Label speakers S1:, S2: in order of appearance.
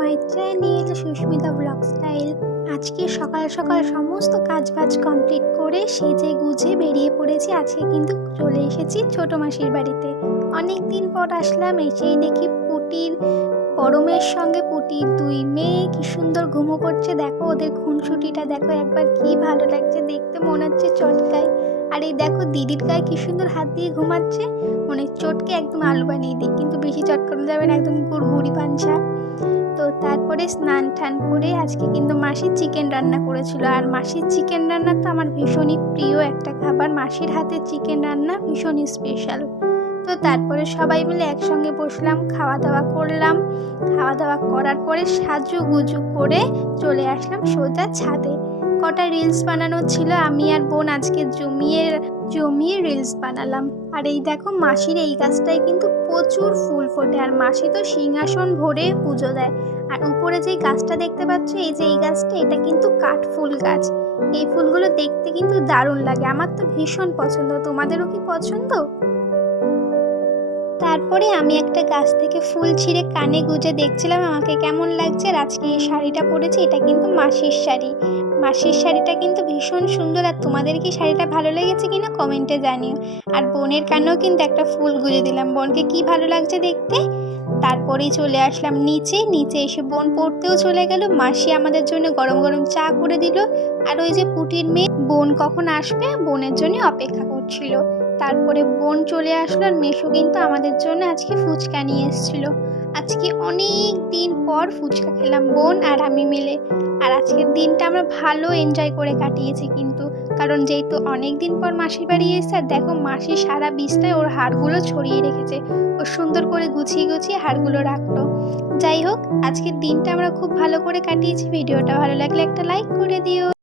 S1: My channel Susmita blog style আজকে সকাল সকাল সমস্ত কাজ বাজ কমপ্লিট করে সেজে গুজে বেরিয়ে পড়েছি, আজকে কিন্তু চলে এসেছি ছোট মাসির বাড়িতে। অনেক দিন পর আসলাম, এসেই দেখি পুটির মেয়ের সঙ্গে পুটির দুই মেয়ে, কি সুন্দর ঘুমো করছে, দেখো ওদের খুনসুটিটা, দেখো একবার কি ভালো লাগছে, দেখতে মনে হচ্ছে চটকায়। আর এই দেখো দিদির গায়ে কি সুন্দর হাত দিয়ে ঘুমাচ্ছে। মনে চটকে একদম আলু বানিয়ে দিই, কিন্তু বেশি চটকানো যাবে না, একদম গুড়গুড়ি পাঞ্চা তো তারপরে স্নান টান করে আজকে কিন্তু মাসির চিকেন রান্না করেছিল, আর মাসির চিকেন রান্না তো আমার ভীষণই প্রিয় একটা খাবার। মাসির হাতে চিকেন রান্না ভীষণই স্পেশাল তো তারপরে সবাই মিলে একসঙ্গে বসলাম খাওয়া দাওয়া করলাম। খাওয়া দাওয়া করার পরে সাজু গুজু করে চলে আসলাম সোজা ছাদে। কটা রিলস বানানো ছিল, আমি আর বোন আজকে জমিয়ে জমিয়ে রিলস বানালাম। আর এই দেখো মাসির এই গাছটায় কিন্তু প্রচুর ফুল ফোটে, আর মাসি তো সিংহাসন ভরে পুজো দেয়। আর উপরে যে গাছটা দেখতে পাচ্ছ, এই যে এই গাছটা, এটা কিন্তু কাঠ ফুল গাছ। এই ফুলগুলো দেখতে কিন্তু দারুণ লাগে। আমার তো ভীষণ পছন্দ। তোমাদেরও কি পছন্দ? তারপরে আমি একটা গাছ থেকে ফুল ছিঁড়ে কানে গুজে দেখছিলাম, আমাকে কেমন লাগছে? আর আজকে এই শাড়িটা পরেছি, এটা কিন্তু মাসির শাড়ি। মাসির শাড়িটা কিন্তু ভীষণ সুন্দর। আর তোমাদের কি শাড়িটা ভালো লেগেছে কিনা কমেন্টে জানিও। আর বোনের কানেও কিন্তু একটা ফুল গুজে দিলাম। বোনকে কি ভালো লাগছে দেখতে? তারপরেই চলে আসলাম নিচে। নিচে এসে বোন পড়তেও চলে গেল। মাসি আমাদের জন্য গরম গরম চা করে দিল। আর ওই যে পুটির মেয়ে, বোন কখন আসবে? বোনের জন্য অপেক্ষা করছিল। তারপরে বোন চলে আসলো আর মেশো কিন্তু আমাদের জন্য আজকে ফুচকা নিয়ে এসেছিল। আজকে অনেক দিন পর ফুচকা খেলাম বোন আর আমি মিলে। আর আজকের দিনটা আমরা ভালো এনজয় করে কাটিয়েছি কিন্তু। কারণ যেহেতু অনেক দিন পর মাসির বাড়ি এসেছে আর দেখো মাসি সারা বিছটায় ওর হাড়গুলো ছড়িয়ে রেখেছে। ও সুন্দর করে গুছিয়ে গুছিয়ে হাড়গুলো রাখল। যাই হোক, আজকের দিনটা আমরা খুব ভালো করে কাটিয়েছি। ভিডিওটা ভালো লাগলে একটা লাইক করে দিও।